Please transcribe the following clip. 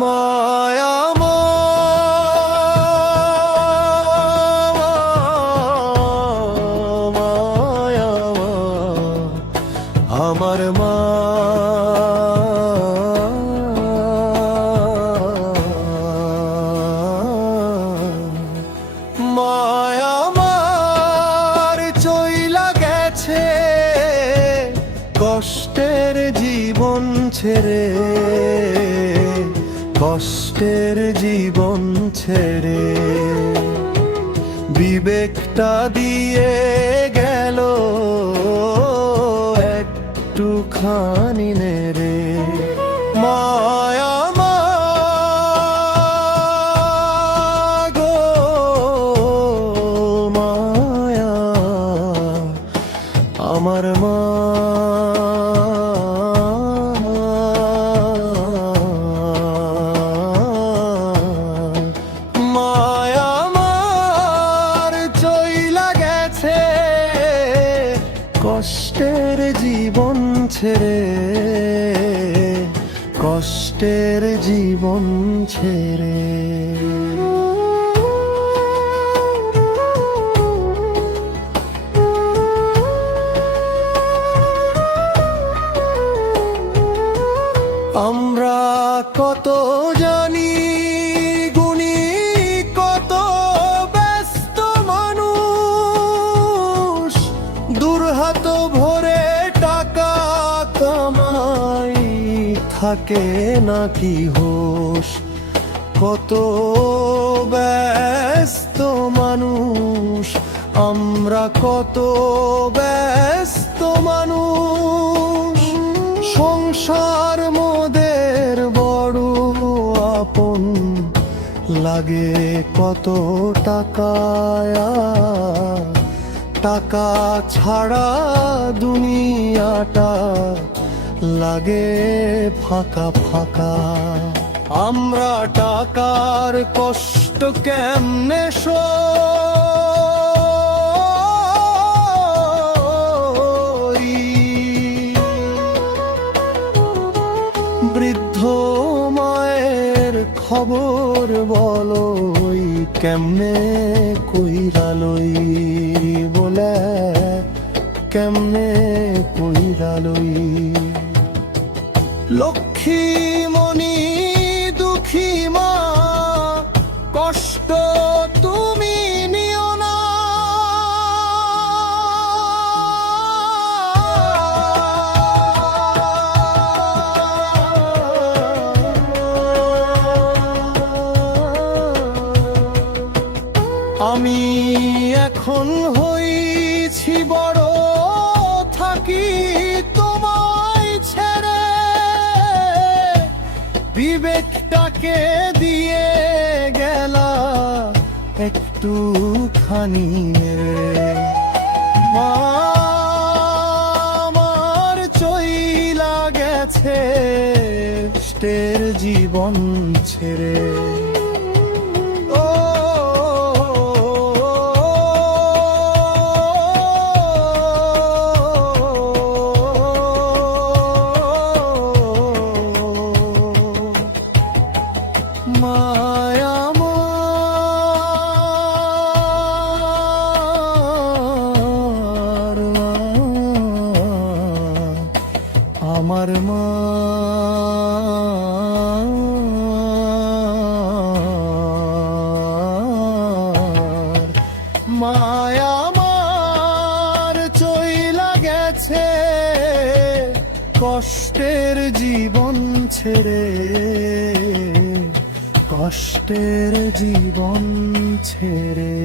মায়া মায়া আমার মা মায়া আমার চইলা গেছে কষ্টের জীবন ছেড়ে, কষ্টের জীবন ছেড়ে বিবেকটা দিয়ে গেল একটুখানি নেড়ে। মায়া গো মায়া আমার মা কষ্টের জীবন ছেড়ে, কষ্টের জীবন ছেড়ে। আমরা কত জানি গুণী, কত ব্যস্ত মানুষ, দুর্হাত ভরে টাকা কামাই থাকে নাকি হোশ। কত ব্যস্ত মানুষ, আমরা কত ব্যস্ত মানুষ, সংসার মোদের বড় আপন লাগে কত টাকায়, টাকা ছাড়া দুনিয়াটা লাগে ফাঁকা ফাঁকা। আমরা টাকার কষ্ট কেমনে সই, বৃদ্ধ মায়ের খবর বলো কেমনে কইরা লই, বলে কেমনে কইরা লই। লক্ষ্মী মণি দুঃখী মা কষ্ট তুমি নিও না, আমি এখন হইছি বড়, থাকি তোমায় ছেড়ে, বিবেকটাকে দিয়ে গেলা একটুখানি নেড়ে। আমার চইলা গেছে কষ্টের জীবন ছেড়ে। মায়া আমার মা মায়া আমার চইলা গেছে কষ্টের জীবন ছেড়ে, কষ্টের জীবন ছেড়ে।